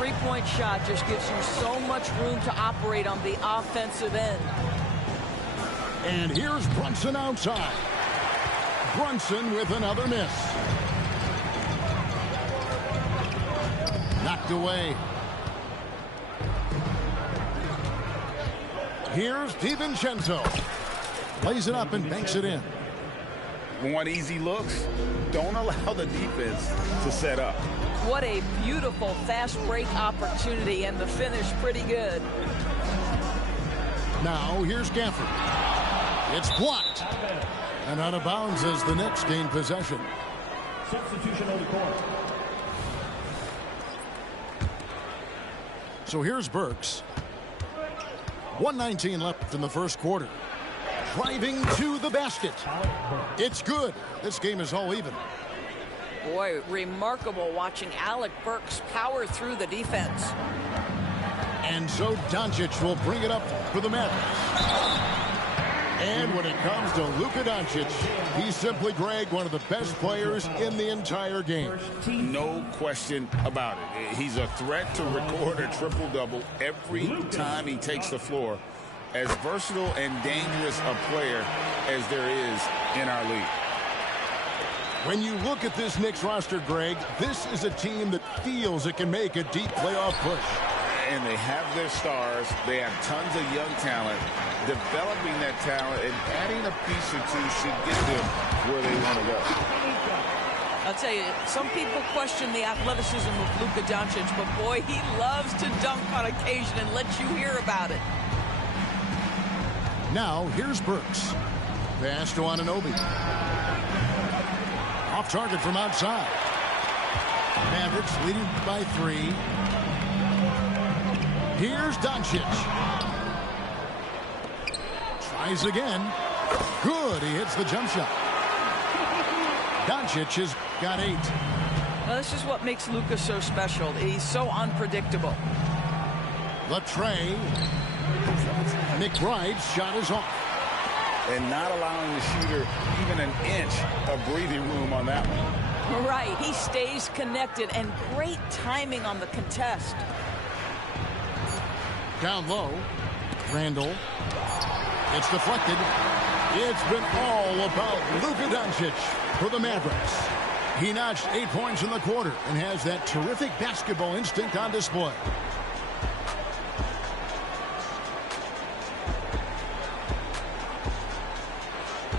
three-point shot just gives you so much room to operate on the offensive end. And here's Brunson outside. Brunson with another miss. Knocked away. Here's DiVincenzo. Plays it up and banks it in. Want easy looks? Don't allow the defense to set up. What a beautiful fast break opportunity, and the finish pretty good. Now here's Gafford. It's blocked. And out of bounds as the Knicks gain possession. Substitution on the court. So here's Burks. 1:19 left in the first quarter. Driving to the basket. It's good. This game is all even. Boy, remarkable watching Alec Burks power through the defense. And so Doncic will bring it up for the Mavericks. And when it comes to Luka Doncic, he's simply, Greg, one of the best players in the entire game. No question about it. He's a threat to record a triple-double every time he takes the floor. As versatile and dangerous a player as there is in our league. When you look at this Knicks roster, Greg, this is a team that feels it can make a deep playoff push. And they have their stars. They have tons of young talent. Developing that talent and adding a piece or two should get them where they want to go. I'll tell you, some people question the athleticism of Luka Doncic, but boy, he loves to dunk on occasion and let you hear about it. Now, here's Burks. Pass to Anunoby. Off target from outside. Mavericks leading by 3. Here's Doncic. Tries again. Good. He hits the jump shot. Doncic has got 8. Well, this is what makes Luka so special. He's so unpredictable. The tray. McBride's shot is off. And not allowing the shooter even an inch of breathing room on that one. Right. He stays connected, and great timing on the contest. Down low. Randall. It's deflected. It's been all about Luka Doncic for the Mavericks. He notched 8 points in the quarter and has that terrific basketball instinct on display.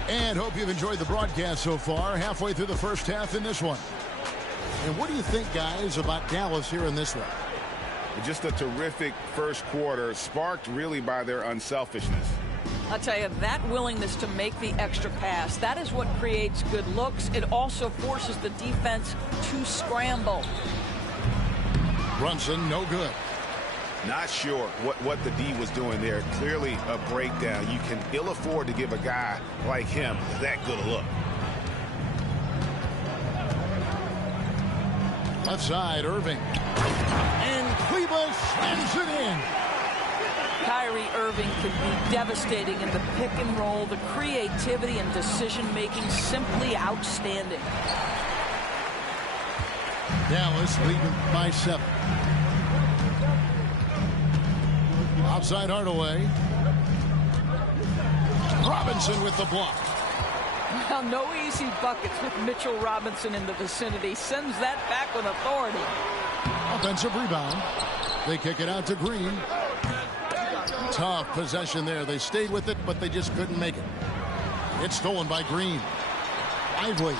And hope you've enjoyed the broadcast so far. Halfway through the first half in this one. And what do you think, guys, about Dallas here in this one? Just a terrific first quarter, sparked really by their unselfishness. I'll tell you, that willingness to make the extra pass, that is what creates good looks. It also forces the defense to scramble. Brunson, no good. Not sure what the D was doing there. Clearly a breakdown. You can ill afford to give a guy like him that good a look. Left side, Irving. And Kleber slams it in. Kyrie Irving can be devastating in the pick and roll. The creativity and decision-making simply outstanding. Dallas leading by 7. Outside Hardaway. Robinson with the block. Well, no easy buckets with Mitchell Robinson in the vicinity. Sends that back with authority. Offensive rebound. They kick it out to Green. Tough possession there. They stayed with it, but they just couldn't make it. It's stolen by Green. Lively.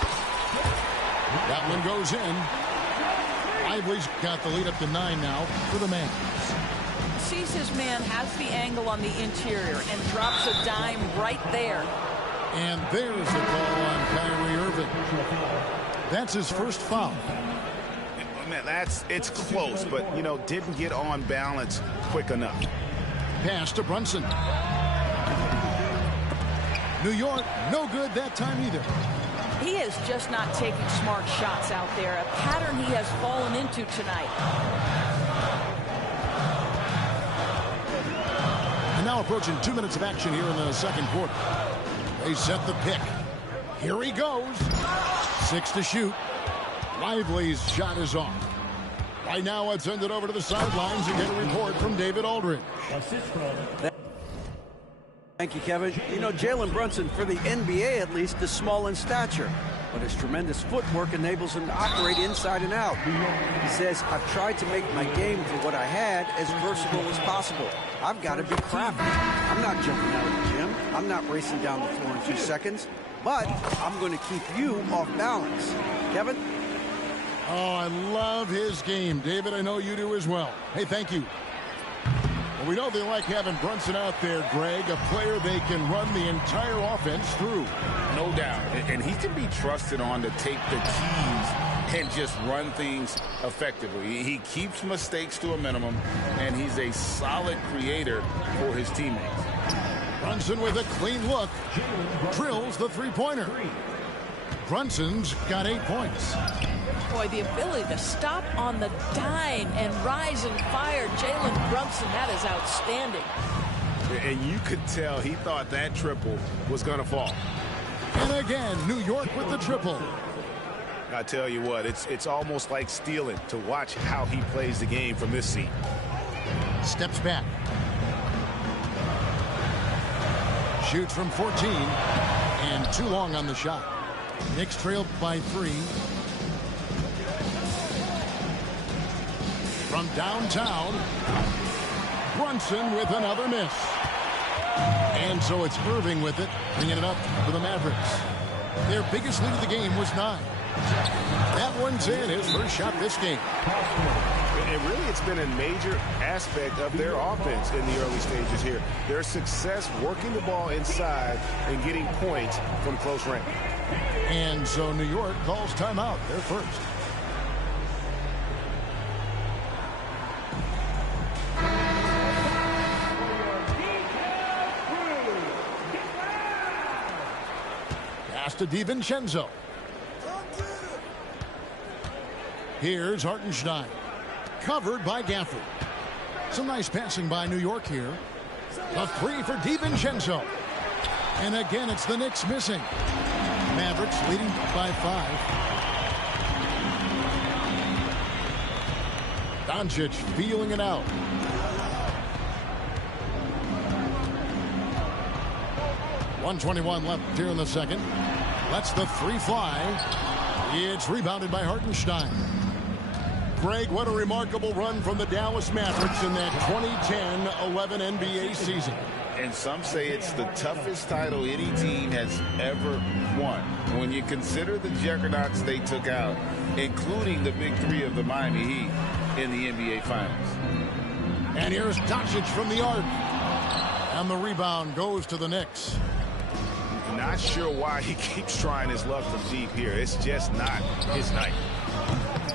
That one goes in. Lively's got the lead up to 9 now for the Mavs. Sees his man, has the angle on the interior, and drops a dime right there. And there's the call on Kyrie Irving. That's his first foul. Man, it's close, but, you know, didn't get on balance quick enough. Pass to Brunson. New York, no good that time either. He is just not taking smart shots out there, a pattern he has fallen into tonight. And now approaching 2 minutes of action here in the second quarter. They set the pick. Here he goes. 6 to shoot. Lively's shot is off. Right now, let's send it over to the sidelines and get a report from David Aldridge. Assist from Thank you, Kevin. You know, Jalen Brunson, for the NBA at least, is small in stature, but his tremendous footwork enables him to operate inside and out. He says, I've tried to make my game for what I had as versatile as possible. I've got to be crafty. I'm not jumping out of the gym. I'm not racing down the floor in 2 seconds, but I'm going to keep you off balance. Kevin? Oh, I love his game. David, I know you do as well. Hey, thank you. Well, we know they like having Brunson out there, Greg, a player they can run the entire offense through. No doubt. And he can be trusted on to take the keys and just run things effectively. He keeps mistakes to a minimum, and he's a solid creator for his teammates. Brunson with a clean look. Drills the three-pointer. Brunson's got 8 points. Boy, the ability to stop on the dime and rise and fire. Jalen Brunson, that is outstanding. And you could tell he thought that triple was going to fall. And again, New York with the triple. I tell you what, it's almost like stealing to watch how he plays the game from this seat. Steps back. Shoots from 14. And too long on the shot. Knicks trailed by 3. From downtown, Brunson with another miss. And so it's Irving with it, bringing it up for the Mavericks. Their biggest lead of the game was 9. That one's in, his first shot this game. And really, it's been a major aspect of their offense in the early stages here. Their success working the ball inside and getting points from close range. And so New York calls timeout, their first. Pass to DiVincenzo. Here's Hartenstein. Covered by Gafford. Some nice passing by New York here. The 3 for DiVincenzo. And again, it's the Knicks missing. Mavericks leading by 5. Doncic feeling it out. .121 left here in the second. Lets the 3 fly. It's rebounded by Hartenstein. Greg, what a remarkable run from the Dallas Mavericks in that 2010-11 NBA season. And some say it's the toughest title any team has ever won. When you consider the juggernauts they took out, including the big 3 of the Miami Heat in the NBA Finals. And here's Doncic from the arc. And the rebound goes to the Knicks. Not sure why he keeps trying his luck from deep here. It's just not his night.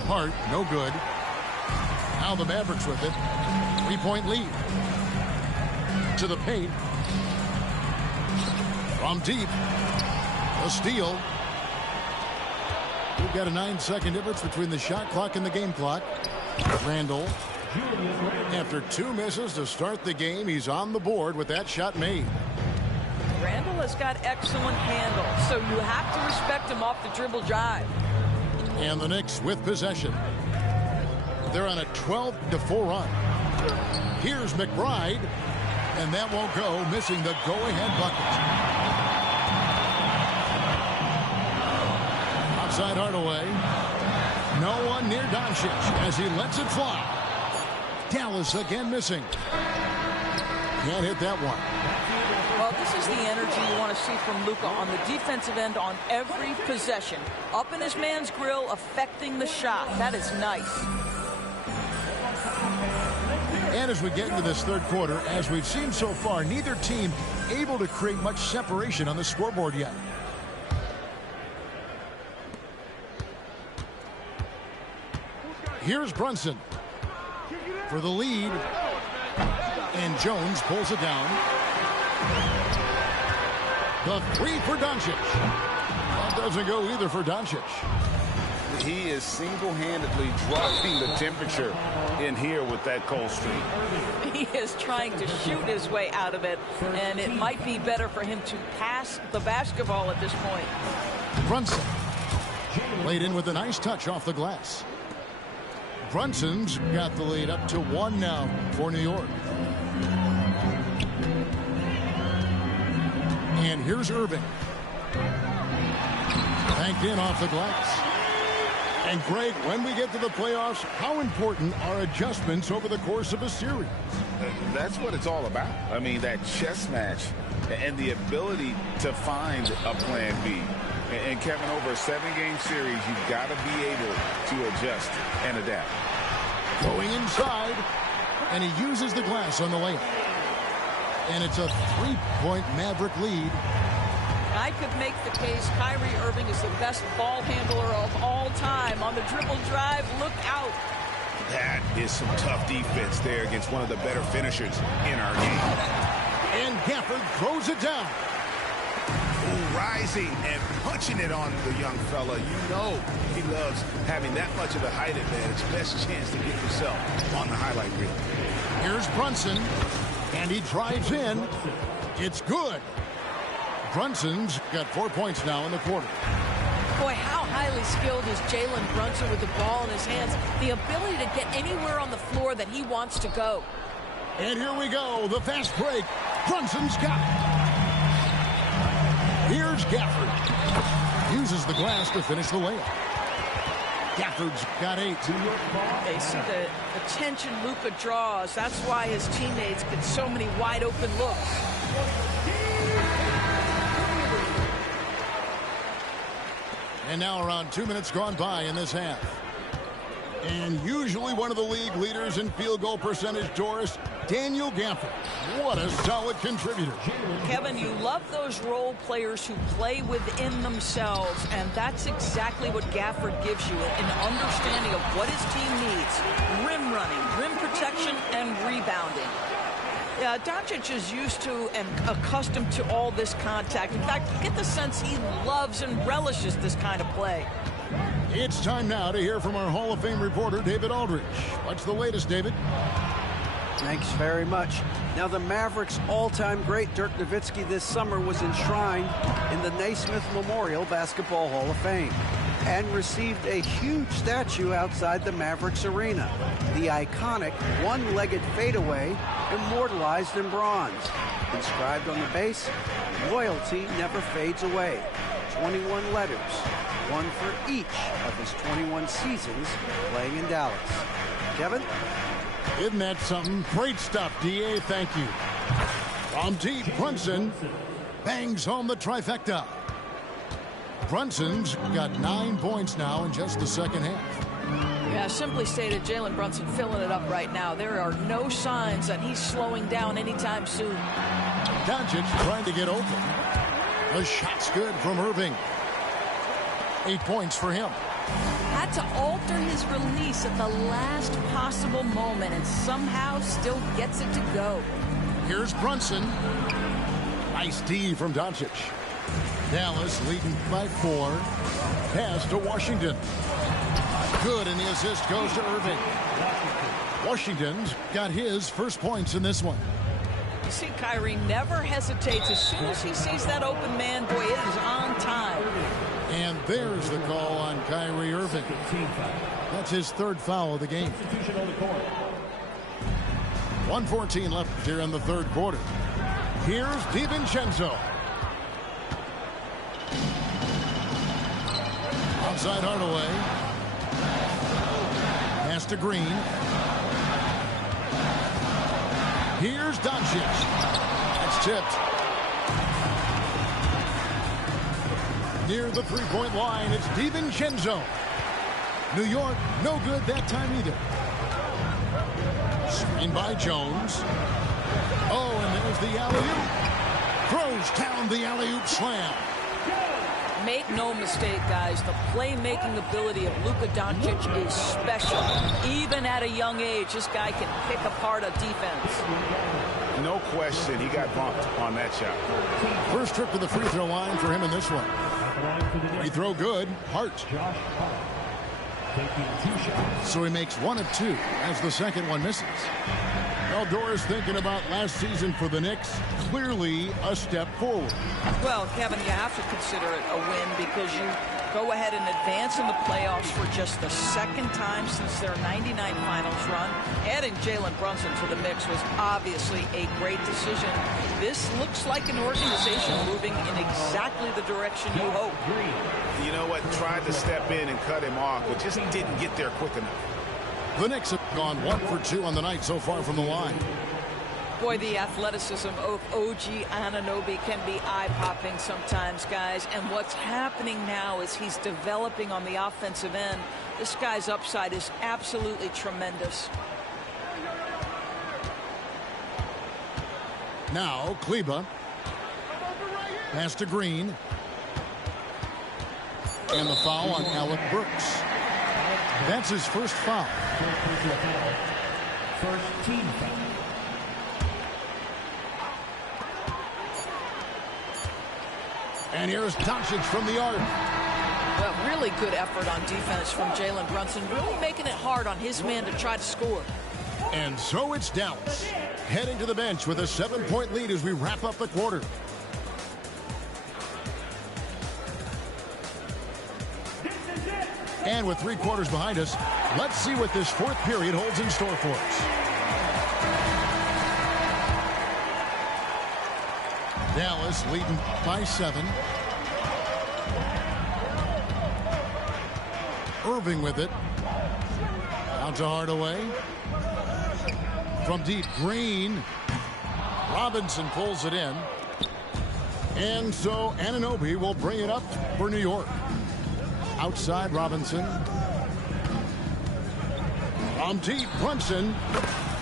Hart, no good. Now the Mavericks with it. 3-point lead. To the paint. From deep. A steal. We've got a 9-second difference between the shot clock and the game clock. Randall. After 2 misses to start the game, he's on the board with that shot made. Randall has got excellent handle, so you have to respect him off the dribble drive. And the Knicks with possession. They're on a 12-4 run. Here's McBride, and that won't go, missing the go-ahead bucket. Outside Hardaway. No one near Doncic as he lets it fly. Dallas again missing. Can't hit that one. Well, this is the energy you want to see from Luka on the defensive end on every possession. Up in his man's grill, affecting the shot. That is nice. And as we get into this third quarter, as we've seen so far, neither team able to create much separation on the scoreboard yet. Here's Brunson for the lead. And Jones pulls it down. The 3 for Doncic. That doesn't go either for Doncic. He is single-handedly dropping the temperature in here with that cold streak. He is trying to shoot his way out of it, and it might be better for him to pass the basketball at this point. Brunson laid in with a nice touch off the glass. Brunson's got the lead up to 1 now for New York. And here's Irving. Banked in off the glass. And Greg, when we get to the playoffs, how important are adjustments over the course of a series? That's what it's all about. I mean, that chess match and the ability to find a plan B. And Kevin, over a 7-game series, you've got to be able to adjust and adapt. Going inside, and he uses the glass on the layup. And it's a 3-point Maverick lead. I could make the case Kyrie Irving is the best ball handler of all time. On the dribble drive, look out. That is some tough defense there against one of the better finishers in our game. And Gafford throws it down. Ooh, rising and punching it on the young fella. You know he loves having that much of a height advantage. Best chance to get yourself on the highlight reel. Here's Brunson, and he drives in. It's good. Brunson's got 4 points now in the quarter. Boy, how highly skilled is Jalen Brunson with the ball in his hands. The ability to get anywhere on the floor that he wants to go. And here we go, the fast break. Brunson's got it. Here's Gafford. Uses the glass to finish the layup. Gafford's got 8. They see the attention Luka draws. That's why his teammates get so many wide open looks. And now around 2 minutes gone by in this half. And usually one of the league leaders in field goal percentage, Doris, Daniel Gafford. What a solid contributor. Kevin, you love those role players who play within themselves, and that's exactly what Gafford gives you, an understanding of what his team needs. Rim running, rim protection, and rebounding. Doncic is used to and accustomed to all this contact. In fact, you get the sense he loves and relishes this kind of play. It's time now to hear from our Hall of Fame reporter, David Aldridge. What's the latest, David? Thanks very much. Now, the Mavericks' all-time great Dirk Nowitzki this summer was enshrined in the Naismith Memorial Basketball Hall of Fame and received a huge statue outside the Mavericks arena. The iconic one-legged fadeaway immortalized in bronze. Inscribed on the base, loyalty never fades away. 21 letters, one for each of his 21 seasons playing in Dallas. Kevin? Isn't that something? Great stuff, D.A. Thank you. From deep, Brunson bangs home the trifecta. Brunson's got 9 points now in just the second half. Yeah, simply stated, Jalen Brunson filling it up right now. There are no signs that he's slowing down anytime soon. Doncic trying to get open. The shot's good from Irving. 8 points for him. Had to alter his release at the last possible moment and somehow still gets it to go. Here's Brunson. Nice D from Doncic. Dallas leading by 4. Pass to Washington. Good, and the assist goes to Irving. Washington's got his first points in this one. You see, Kyrie never hesitates. As soon as he sees that open man, boy, it is on time. And there's the call on Kyrie Irving. That's his 3rd foul of the game. 1:14 left here in the 3rd quarter. Here's DiVincenzo. Outside Hardaway. Pass to Green. Here's Doncic. That's tipped. Near the 3-point line, it's DiVincenzo. New York, no good that time either. Screen by Jones. Oh, and there's the alley-oop. Throws down the alley-oop slam. Make no mistake, guys, the playmaking ability of Luka Doncic is special. Even at a young age, this guy can pick apart a defense. No question, he got bumped on that shot. First trip to the free throw line for him in this one. Free throw good. Hart. So he makes 1 of 2 as the second one misses. Doris thinking about last season for the Knicks. Clearly a step forward. Well, Kevin, you have to consider it a win because you go ahead and advance in the playoffs for just the second time since their '99 finals run. Adding Jalen Brunson to the mix was obviously a great decision. This looks like an organization moving in exactly the direction you hope. You know what? Tried to step in and cut him off, but just didn't get there quick enough. The Knicks have gone 1 for 2 on the night so far from the line. Boy, the athleticism of OG Anunoby can be eye-popping sometimes, guys. And what's happening now is he's developing on the offensive end. This guy's upside is absolutely tremendous. Now, Kleber. Pass to Green. And the foul on Alec Burks. That's his first foul. First team foul. And here's Doncic from the arc. Well, really good effort on defense from Jalen Brunson, really making it hard on his man to try to score. And so it's Dallas, heading to the bench with a 7-point lead as we wrap up the quarter. And with 3 quarters behind us, let's see what this fourth period holds in store for us. Dallas leading by 7. Irving with it. Out to Hardaway. From deep, Green. Robinson pulls it in. And so Anunoby will bring it up for New York. Outside Robinson. From deep, Brunson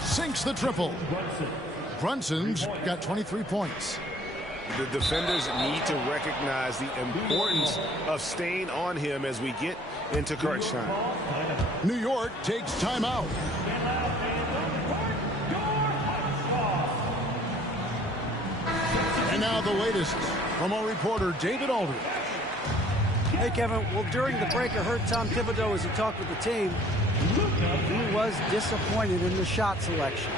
sinks the triple. Brunson's got 23 points. The defenders need to recognize the importance of staying on him as we get into crunch time. New York takes timeout. And now the latest from our reporter, David Aldridge. Hey, Kevin. Well, during the break, I heard Tom Thibodeau as he talked with the team. He was disappointed in the shot selection.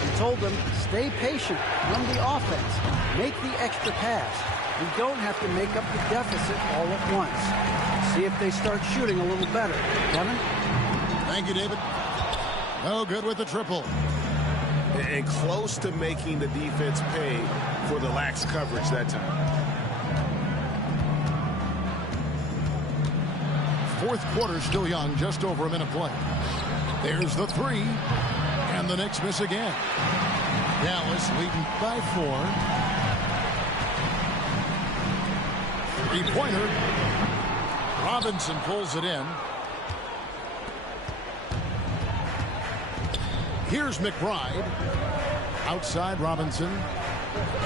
He told them, stay patient, run the offense, make the extra pass. We don't have to make up the deficit all at once. See if they start shooting a little better. Kevin? Thank you, David. No good with the triple. And close to making the defense pay for the lax coverage that time. Fourth quarter still young, just over a minute play. There's the 3, and the Knicks miss again. Dallas leading by 4. Three-pointer. Robinson pulls it in. Here's McBride. Outside Robinson.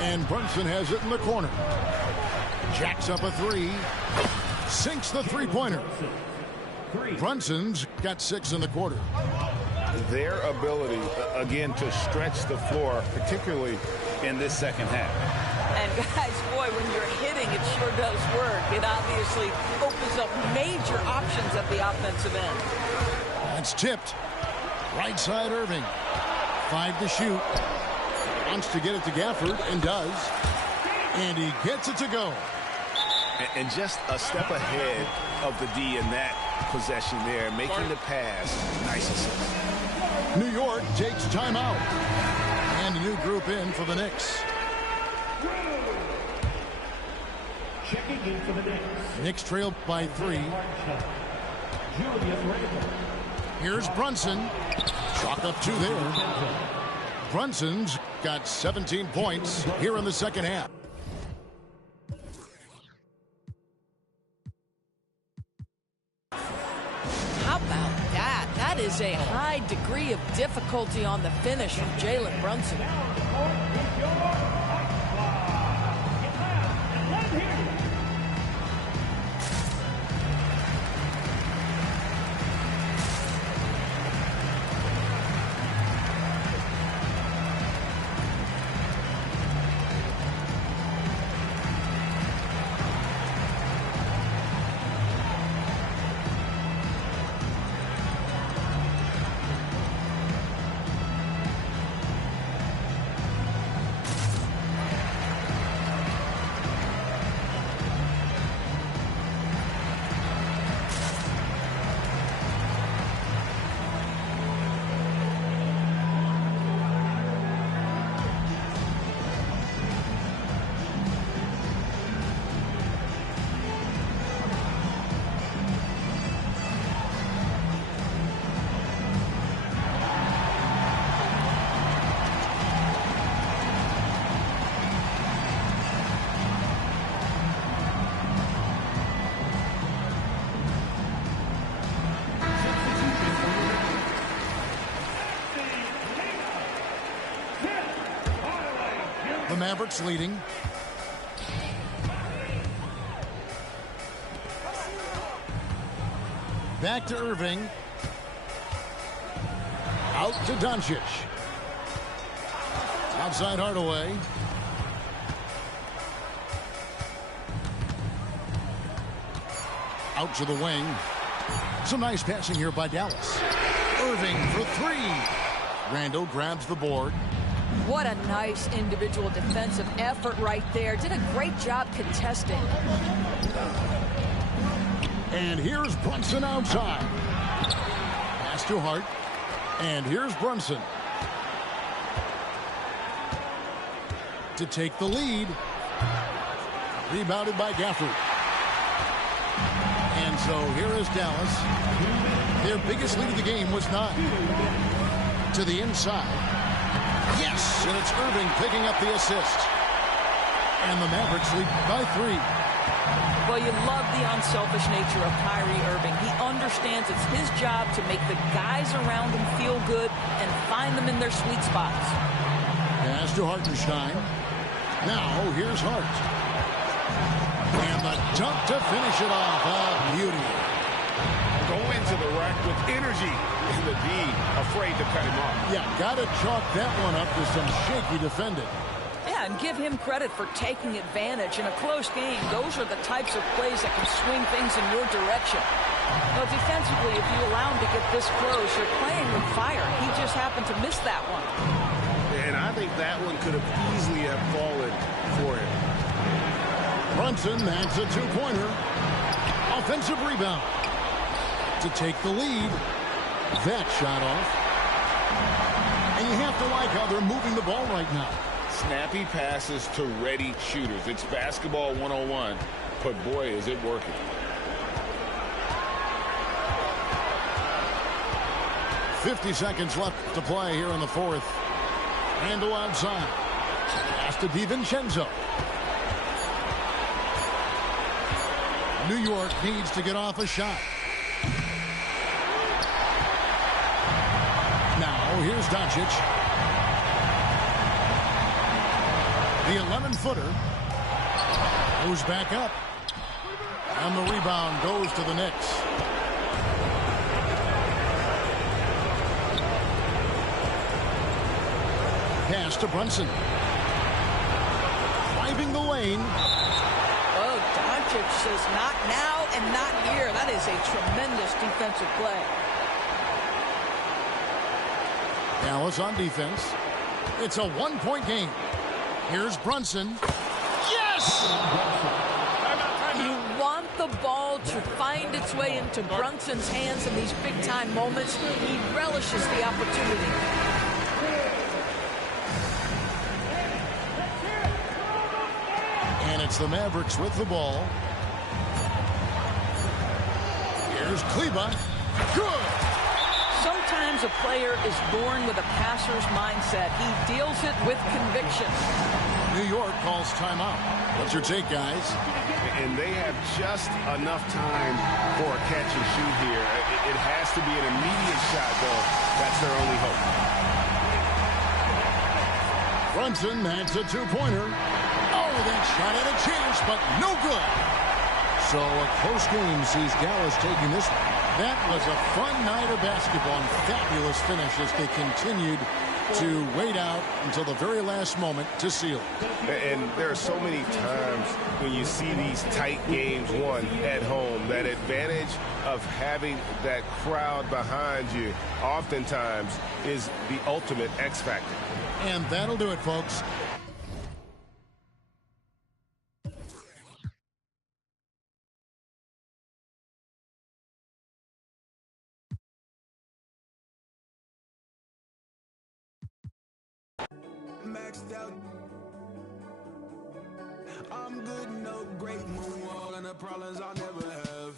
And Brunson has it in the corner. Jacks up a 3. Sinks the three-pointer. Brunson's got 6 in the quarter. Their ability, again, to stretch the floor, particularly in this second half. And guys, boy, when you're hitting, it sure does work. It obviously opens up major options at the offensive end. That's tipped. Right side Irving. 5 to shoot. Wants to get it to Gafford, and does. And he gets it to go. And just a step ahead of the D in that possession there, making the pass. Nice assist. New York takes timeout. And a new group in for the Knicks. Checking in for the Knicks. Knicks trail by 3. Julius Randle. Here's Brunson. Chalk up 2 there. Brunson's got 17 points here in the second half. How about that? That is a high degree of difficulty on the finish from Jalen Brunson. the Mavericks leading. Back to Irving. Out to Doncic. Outside Hardaway. Out to the wing. Some nice passing here by Dallas. Irving for three. Randall grabs the board. What a nice individual defensive effort right there. Did a great job contesting. And here's Brunson outside. Pass to Hart. And here's Brunson. To take the lead. Rebounded by Gafford. And so here is Dallas. Their biggest lead of the game was 9. To the inside. Yes, and it's Irving picking up the assist. And the Mavericks lead by 3. Well, you love the unselfish nature of Kyrie Irving. He understands it's his job to make the guys around him feel good and find them in their sweet spots. Pass to Hartenstein. Now, here's Hart. And the dunk to finish it off. Oh, beauty. Go into the rack with energy. And the D afraid to cut him off. Yeah, got to chalk that one up with some shaky defending. Yeah, and give him credit for taking advantage. In a close game, those are the types of plays that can swing things in your direction. Now, defensively, if you allow him to get this close, you're playing with fire. He just happened to miss that one. And I think that one could have easily have fallen for him. Brunson, that's a two-pointer. Offensive rebound. To take the lead. That shot off. And you have to like how they're moving the ball right now. Snappy passes to ready shooters. It's basketball 101, but boy, is it working. .50 seconds left to play here in the fourth. Randall outside. Pass to DiVincenzo. New York needs to get off a shot. Now, here's Doncic. The 11-footer goes back up. And the rebound goes to the Knicks. Pass to Brunson. Driving the lane. Oh, Doncic says not now and not here. That is a tremendous defensive play. Dallas on defense. It's a one-point game. Here's Brunson. Yes! You want the ball to find its way into Brunson's hands in these big-time moments. He relishes the opportunity. And it's the Mavericks with the ball. Here's Kleber. Good! Sometimes a player is born with a passer's mindset. He deals it with conviction. New York calls timeout. What's your take, guys? And they have just enough time for a catch and shoot here. It has to be an immediate shot, though. That's their only hope. Brunson, that's a two-pointer. Oh, that shot had a chance, but no good. So a close game sees Dallas taking this one. That was a fun night of basketball and fabulous finish as they continued to wait out until the very last moment to seal. And there are so many times when you see these tight games won at home, that advantage of having that crowd behind you oftentimes is the ultimate X factor. And that'll do it, folks. Maxed out. I'm good, no great moonwalk, and the problems I'll never have.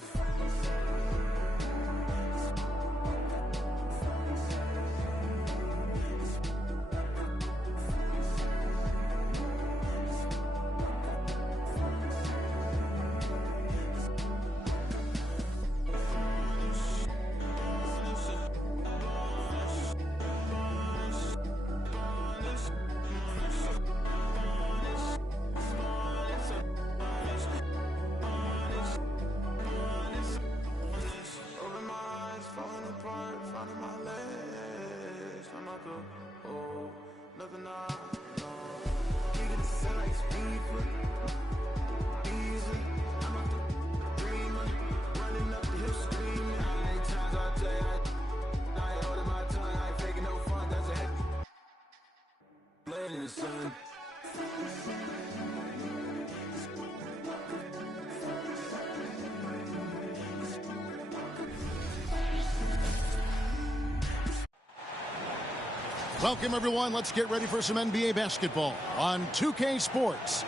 in the sun. Welcome, everyone. Let's get ready for some NBA basketball on 2K Sports.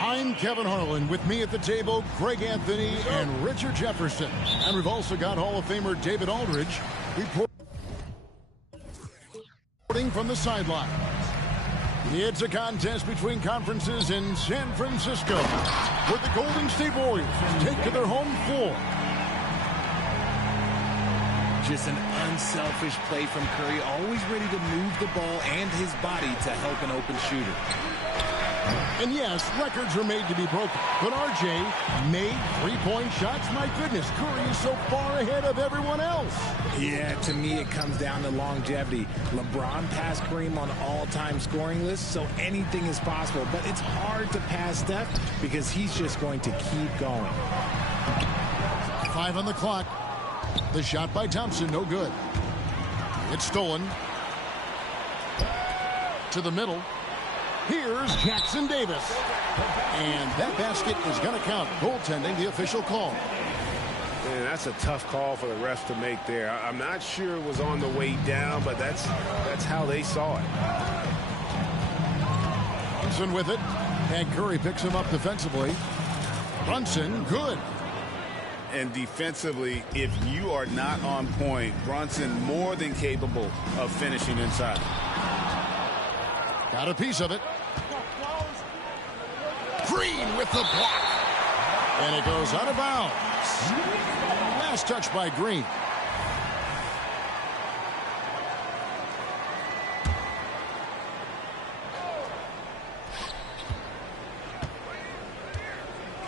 I'm Kevin Harlan. With me at the table, Greg Anthony and Richard Jefferson. And we've also got Hall of Famer David Aldridge reporting from the sideline. It's a contest between conferences in San Francisco, where the Golden State Warriors take to their home floor. Just an unselfish play from Curry, always ready to move the ball and his body to help an open shooter. And yes, records are made to be broken, but RJ made three-point shots. My goodness, Curry is so far ahead of everyone else. Yeah, to me it comes down to longevity. LeBron passed Kareem on all-time scoring lists, so anything is possible, but it's hard to pass Steph because he's just going to keep going. 5 on the clock. The shot by Thompson, no good. It's stolen. To the middle. Here's Jackson Davis. And that basket is going to count. Goaltending, the official call. Man, that's a tough call for the refs to make there. I'm not sure it was on the way down, but that's how they saw it. Brunson with it. And Curry picks him up defensively. Brunson, good. And defensively, if you are not on point, Brunson more than capable of finishing inside. Got a piece of it. Green with the block. And it goes out of bounds. Last touch by Green.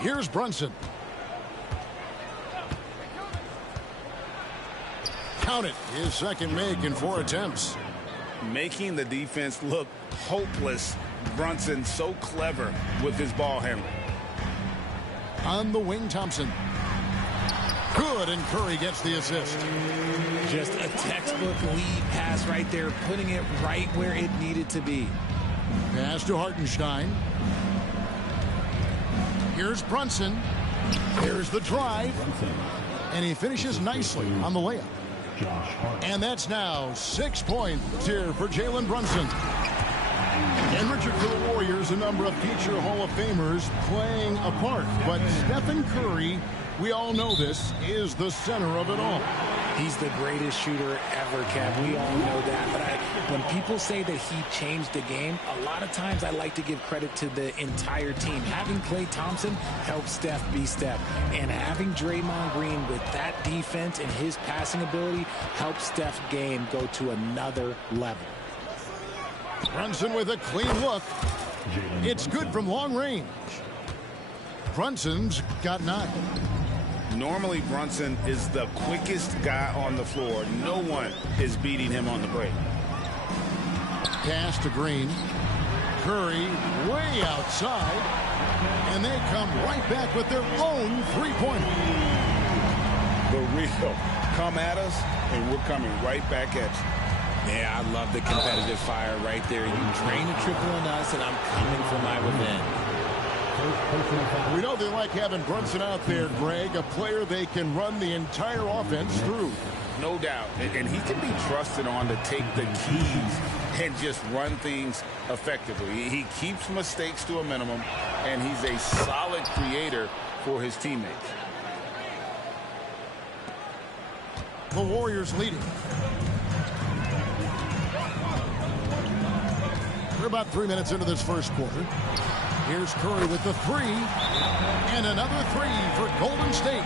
Here's Brunson. Count it. His second make in 4 attempts. Making the defense look hopeless. Brunson so clever with his ball handling. On the wing, Thompson. Good, and Curry gets the assist. Just a textbook lead pass right there, putting it right where it needed to be. Pass to Hartenstein. Here's Brunson. Here's the drive. And he finishes nicely on the layup. And that's now 6 points here for Jalen Brunson. And Richard, for the Warriors, a number of future Hall of Famers playing a part. But Stephen Curry, we all know this, is the center of it all. He's the greatest shooter ever, Kev. We all know that. But when people say that he changed the game, a lot of times I like to give credit to the entire team. Having Klay Thompson helps Steph be Steph. And having Draymond Green with that defense and his passing ability helps Steph's game go to another level. Brunson with a clean look. It's good from long range. Brunson's got 9. Normally, Brunson is the quickest guy on the floor. No one is beating him on the break. Pass to Green. Curry way outside. And they come right back with their own three-pointer. The real come at us, and we're coming right back at you. Yeah, I love the competitive fire right there. You drain a triple on us, and I'm coming for my revenge. We know they like having Brunson out there, Greg, a player they can run the entire offense through. No doubt. And he can be trusted on to take the keys and just run things effectively. He keeps mistakes to a minimum, and he's a solid creator for his teammates. The Warriors leading. We're about 3 minutes into this first quarter. Here's Curry with the 3. And another 3 for Golden State.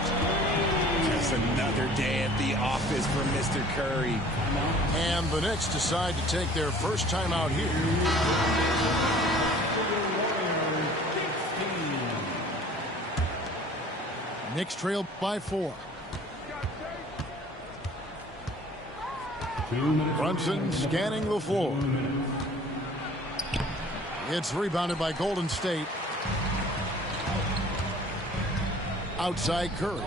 Just another day at the office for Mr. Curry. And the Knicks decide to take their first time out here. Knicks trail by 4. Brunson scanning the floor. It's rebounded by Golden State. Outside Curry.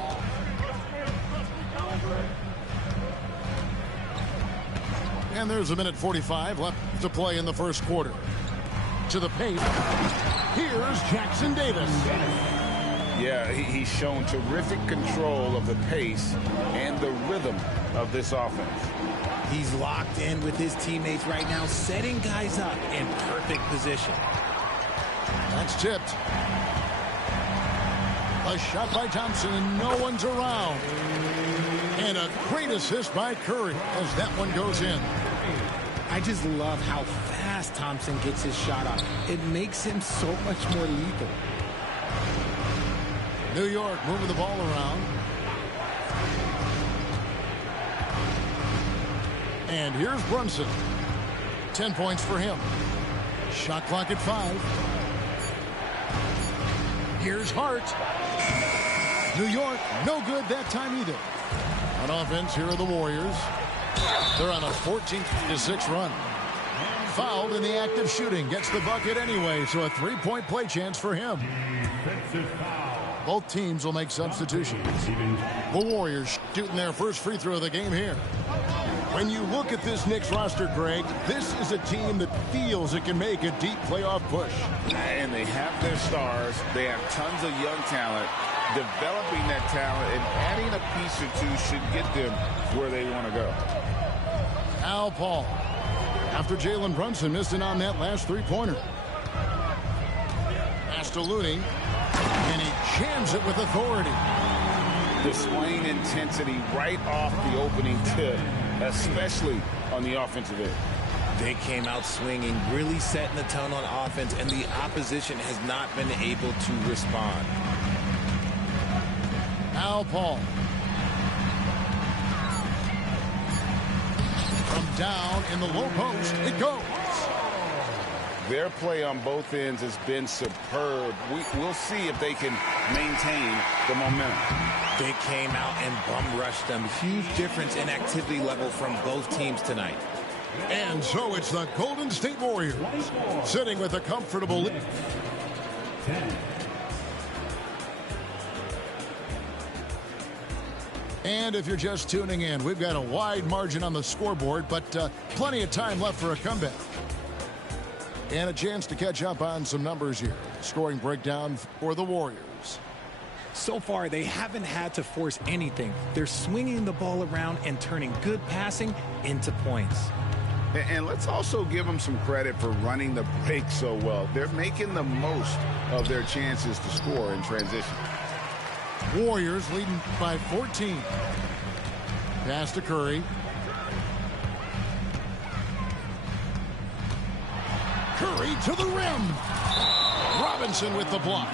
And there's a minute 45 left to play in the first quarter. To the paint. Here's Jackson Davis. Yeah, he's shown terrific control of the pace and the rhythm of this offense. He's locked in with his teammates right now, setting guys up in perfect position. That's tipped. A shot by Thompson, and no one's around. And a great assist by Curry as that one goes in. I just love how fast Thompson gets his shot off. It makes him so much more lethal. New York moving the ball around. And here's Brunson. 10 points for him. Shot clock at 5. Here's Hart. New York, no good that time either. On offense, here are the Warriors. They're on a 14-6 run. Fouled in the act of shooting. Gets the bucket anyway, so a 3-point play chance for him. Both teams will make substitutions. The Warriors shooting their first free throw of the game here. When you look at this Knicks roster, Greg, this is a team that feels it can make a deep playoff push. And they have their stars. They have tons of young talent. Developing that talent and adding a piece or two should get them where they want to go. Al Paul, after Jalen Brunson missed it on that last three-pointer. Pass to Looney, and he jams it with authority. Displaying intensity right off the opening tip, especially on the offensive end. They came out swinging, really setting the tone on offense, and the opposition has not been able to respond. Al Paul. From down in the low post, it goes. Their play on both ends has been superb. We'll see if they can maintain the momentum. They came out and bum rushed them. Huge difference in activity level from both teams tonight. And so it's the Golden State Warriors sitting with a comfortable lead. And if you're just tuning in, we've got a wide margin on the scoreboard, but plenty of time left for a comeback. And a chance to catch up on some numbers here. Scoring breakdown for the Warriors. So far, they haven't had to force anything. They're swinging the ball around and turning good passing into points. And let's also give them some credit for running the break so well. They're making the most of their chances to score in transition. Warriors leading by 14. Pass to Curry. Curry to the rim. Robinson with the block.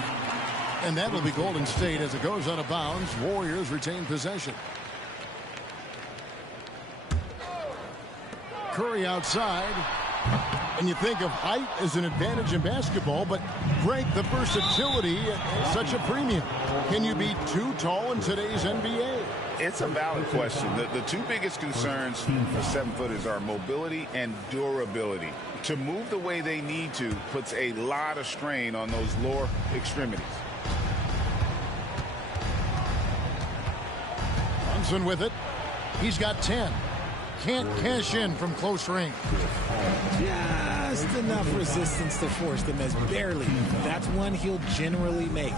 And that'll be Golden State as it goes out of bounds. Warriors retain possession. Curry outside. And you think of height as an advantage in basketball, but Greg, the versatility at such a premium. Can you be too tall in today's NBA? It's a valid question. The two biggest concerns for 7-footers are mobility and durability. To move the way they need to puts a lot of strain on those lower extremities. Brunson with it. He's got 10. Can't cash in from close range. Just enough resistance to force the miss. Barely. That's one he'll generally make.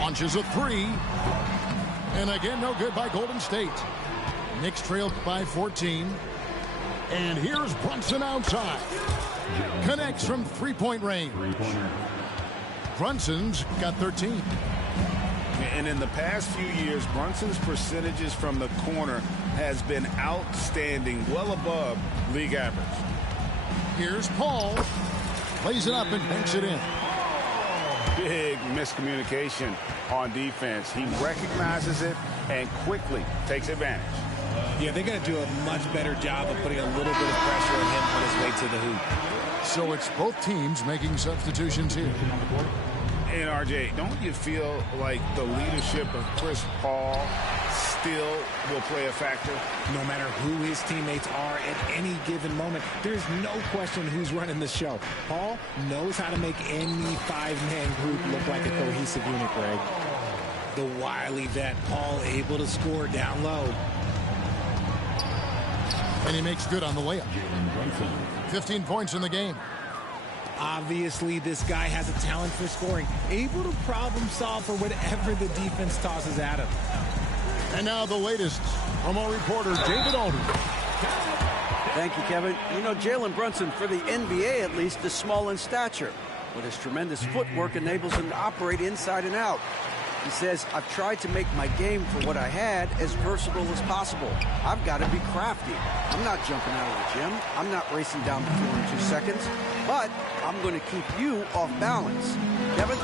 Launches a three. And again, no good by Golden State. Knicks trailed by 14. And here's Brunson outside. Connects from three-point range. Brunson's got 13. And in the past few years, Brunson's percentages from the corner has been outstanding, well above league average. Here's Paul. Plays it up and banks it in. Big miscommunication on defense. He recognizes it and quickly takes advantage. Yeah, they're going to do a much better job of putting a little bit of pressure on him on his way to the hoop. So it's both teams making substitutions here. And RJ, don't you feel like the leadership of Chris Paul still will play a factor? No matter who his teammates are at any given moment, there's no question who's running the show. Paul knows how to make any five-man group look like a cohesive unit, Greg. The wily vet, Paul, able to score down low. And he makes good on the layup. 15 points in the game. Obviously, this guy has a talent for scoring, able to problem solve for whatever the defense tosses at him. And now the latest from our reporter, David Aldridge. Thank you, Kevin. You know, Jalen Brunson, for the NBA at least, is small in stature, but his tremendous footwork enables him to operate inside and out. He says, I've tried to make my game for what I had as versatile as possible. I've got to be crafty. I'm not jumping out of the gym. I'm not racing down the floor in 2 seconds, but I'm going to keep you off balance. Kevin?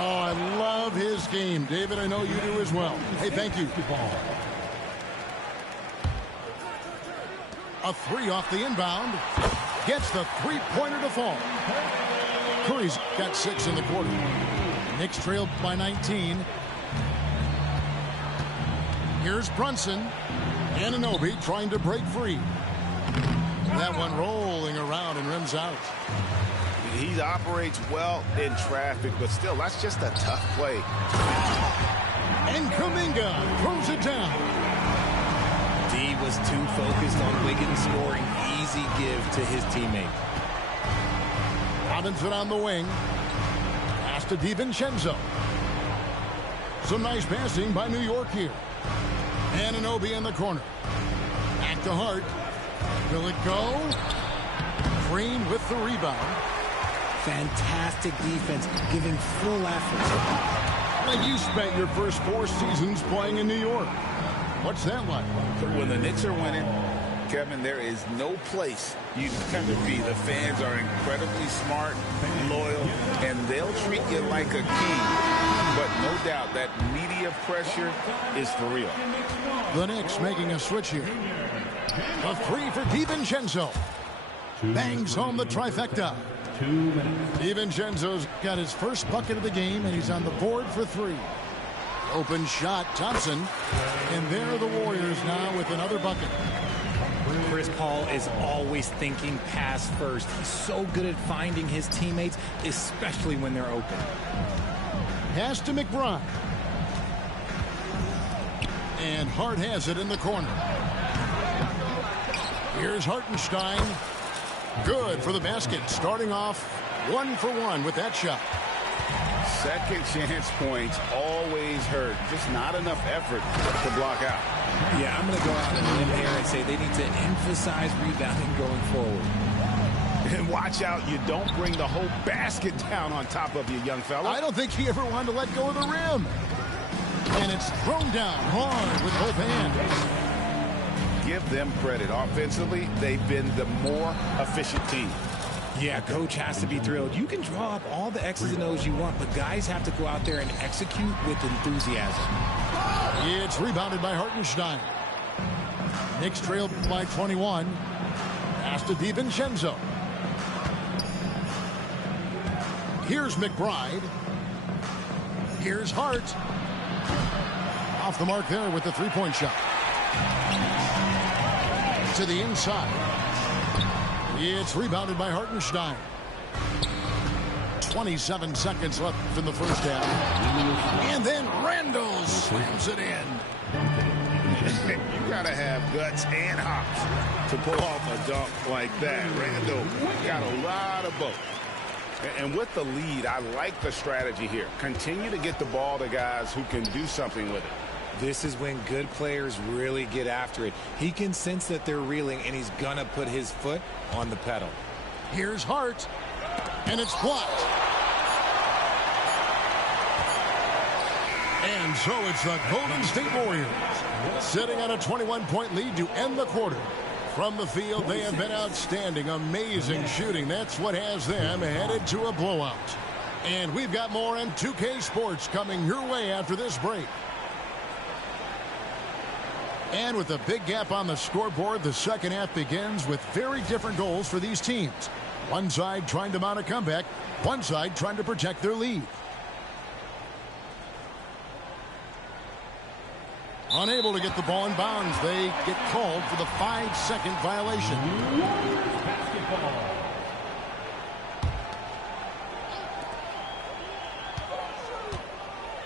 Oh, I love his game. David, I know you do as well. Hey, thank you. A 3 off the inbound. Gets the three-pointer to fall. Curry's got 6 in the quarter. Knicks trailed by 19. Here's Brunson. Anunoby trying to break free. That one rolling around and rims out. He operates well in traffic, but still, that's just a tough play. And Kuminga throws it down. D was too focused on Wiggins scoring. Easy give to his teammate. Robinson on the wing. Pass to DiVincenzo. Some nice passing by New York here. Anunoby in the corner. Back to Hart. Will it go? Green with the rebound. Fantastic defense, giving full effort. Like you spent your first 4 seasons playing in New York. What's that like? When the Knicks are winning, Kevin, there is no place you'd rather be. The fans are incredibly smart, loyal, and they'll treat you like a king. But no doubt that media pressure is for real. The Knicks making a switch here. A 3 for DiVincenzo. Bangs home the trifecta. DiVincenzo's got his first bucket of the game, and he's on the board for 3. Open shot, Thompson. And there are the Warriors now with another bucket. Chris Paul is always thinking pass first. He's so good at finding his teammates, especially when they're open. Pass to McBride. And Hart has it in the corner. Here's Hartenstein. Good for the basket. Starting off 1 for 1 with that shot. Second chance points always hurt. Just not enough effort to block out. Yeah, I'm going to go out on a limb here and say they need to emphasize rebounding going forward. And watch out, you don't bring the whole basket down on top of you, young fella. I don't think he ever wanted to let go of the rim. And it's thrown down hard with both hands. Give them credit. Offensively, they've been the more efficient team. Yeah, coach has to be thrilled. You can draw up all the X's and O's you want, but guys have to go out there and execute with enthusiasm. It's rebounded by Hartenstein. Knicks trailed by 21. Pass to DiVincenzo. Here's McBride. Here's Hart. Off the mark there with the three-point shot. To the inside. It's rebounded by Hartenstein. 27 seconds left in the first half. And then Randall slams it in. You got to have guts and hops to pull off a dunk like that. Randall got a lot of both. And with the lead, I like the strategy here. Continue to get the ball to guys who can do something with it. This is when good players really get after it. He can sense that they're reeling, and he's going to put his foot on the pedal. Here's Hart, and it's blocked. And so it's the Golden State Warriors sitting on a 21-point lead to end the quarter. From the field, they have been outstanding, amazing shooting. That's what has them headed to a blowout. And we've got more on 2K Sports coming your way after this break. And with a big gap on the scoreboard, the second half begins with very different goals for these teams. One side trying to mount a comeback, one side trying to protect their lead. Unable to get the ball in bounds, they get called for the 5-second violation.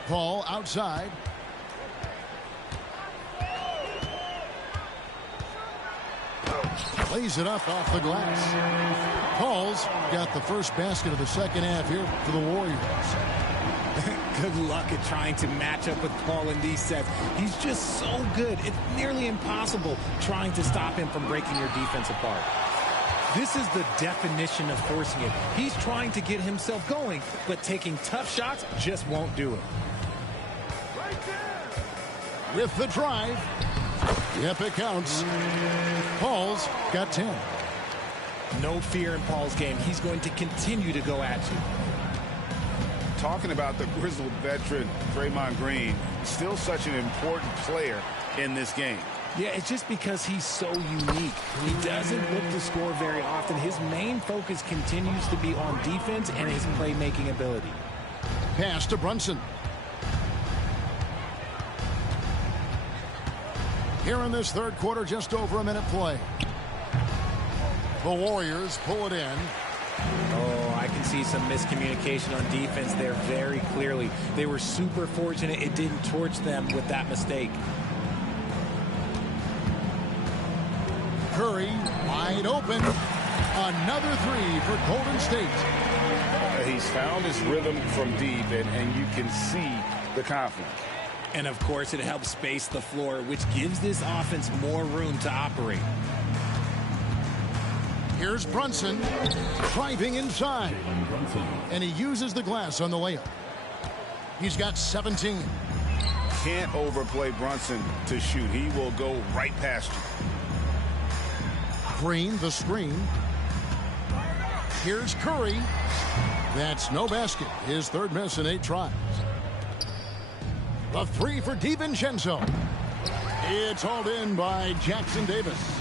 Paul outside. Lays it up off the glass. Paul's got the first basket of the second half here for the Warriors. Good luck at trying to match up with Paul in these sets. He's just so good. It's nearly impossible trying to stop him from breaking your defense apart. This is the definition of forcing it. He's trying to get himself going, but taking tough shots just won't do it. With the drive. Yep, it counts. Paul's got 10. No fear in Paul's game. He's going to continue to go at you. Talking about the grizzled veteran, Draymond Green, still such an important player in this game. Yeah, it's just because he's so unique. He doesn't look to score very often. His main focus continues to be on defense and his playmaking ability. Pass to Brunson. Here in this third quarter, just over a minute play. The Warriors pull it in. Oh, I can see some miscommunication on defense there very clearly. They were super fortunate it didn't torch them with that mistake. Curry wide open. Another three for Golden State. He's found his rhythm from deep, and you can see the confidence. And, of course, it helps space the floor, which gives this offense more room to operate. Here's Brunson driving inside. And he uses the glass on the layup. He's got 17. Can't overplay Brunson to shoot. He will go right past you. Green, the screen. Here's Curry. That's no basket. His third miss in 8 tries. The three for DiVincenzo. It's hauled in by Jackson Davis.